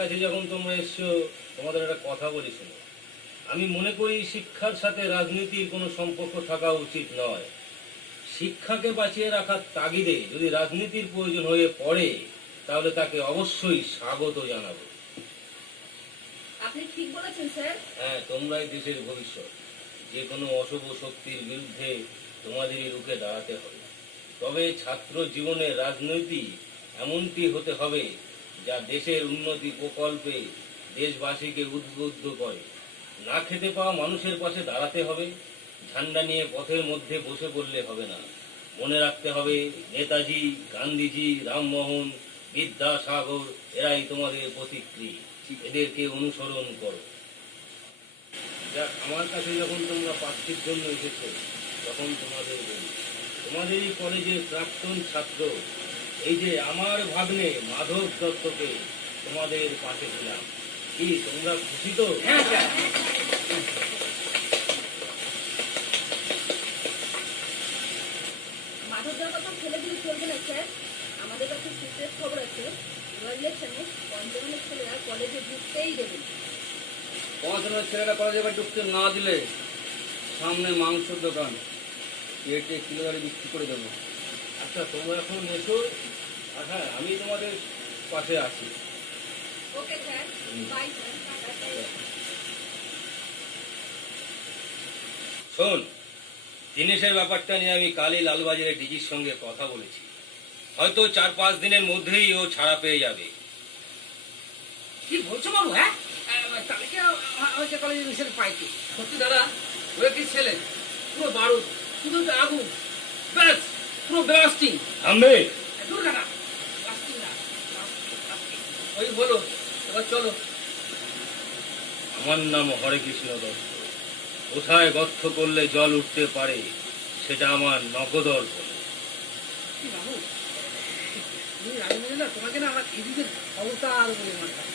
কাছে যখন তোমরা এসছো, তোমাদের একটা কথা বলি শোনো। আমি মনে করি শিক্ষার সাথে রাজনীতির কোনো সম্পর্ক থাকা উচিত নয়। শিক্ষাকে বাঁচিয়ে রাখার তাগিদে যদি রাজনীতির প্রয়োজন হয়ে পড়ে, তাহলে তাকে অবশ্যই স্বাগত জানাবো। আপনি ঠিক বলেছেন স্যার। হ্যাঁ, তোমরাই দেশের ভবিষ্যৎ। যে কোনো অশুভ শক্তির বিরুদ্ধে তোমাদেরই রুখে দাঁড়াতে হবে। তবে ছাত্র জীবনে রাজনীতি এমনটি হতে হবে যা দেশের উন্নতি প্রকল্পে দেশবাসীকে উদ্বুদ্ধ করে। না খেতে পাওয়া মানুষের পাশে দাঁড়াতে হবে। ঝান্ডা নিয়ে পথের মধ্যে বসে পড়লে হবে না। মনে রাখতে হবে নেতাজি, গান্ধীজি, রামমোহন, বিদ্যাসাগর এরাই তোমাদের প্রতিকৃতি। এদেরকে অনুসরণ করো। যাক, আমার কাছে যখন তোমরা প্রার্থীর জন্য এসেছো, তখন তোমাদের বলি, তোমাদের এই কলেজের প্রাক্তন ছাত্র এই যে আমার ভাগ্নে মাধব দত্তকে তোমাদের পাশে ছিলাম। কি তোমরা খুশি তো? মাধবদার কথা ফেলে দিলে চলবে না স্যার। আমাদের কাছে সিক্রেট খবর আছে, এবার ইলেকশনে পঞ্চমের ছেলেরা কলেজে ঢুকতেই দেবে না। পড়াশোনার ছেলেরা কলেজে এবার ঢুকতে না দিলে সামনে মাংসের দোকান পেটে কিলো গাড়ি বিক্রি করে দেবো। আচ্ছা, তোমরা এখন এসো। আর হ্যাঁ, আমি তোমাদের পাশে আছি। Okay sir, bye sir, tata sir. শোন, দিনেশের ব্যাপারটা নিয়ে আমি কালই লালবাজারের ডিজির সঙ্গে কথা বলেছি। হয়তো 4-5 দিনের মধ্যেই ও ছাড়া পেয়ে যাবে। কি বলছো বাবু? হ্যাঁ, তাহলে কি হয়েছে কলেজে মিশনে পাইতে? সত্যি দাদা, ওরা কি ছেলে পুরো বারুদ, শুধু তো আগুন, ব্যাস পুরো ব্লাস্টিং। থামবে? দূর দাদা, ব্লাস্টিং না, ওই বলো, এবার চলো। আমার নাম হরে কৃষ্ণ দত্ত। কোথায় গর্ত করলে জল উঠতে পারে সেটা আমার নখদর্পণ। কি বাবু, তুমি রাজনীতি না, তোমাকে না আমার এদিকে অবতার বলে মনে হয়।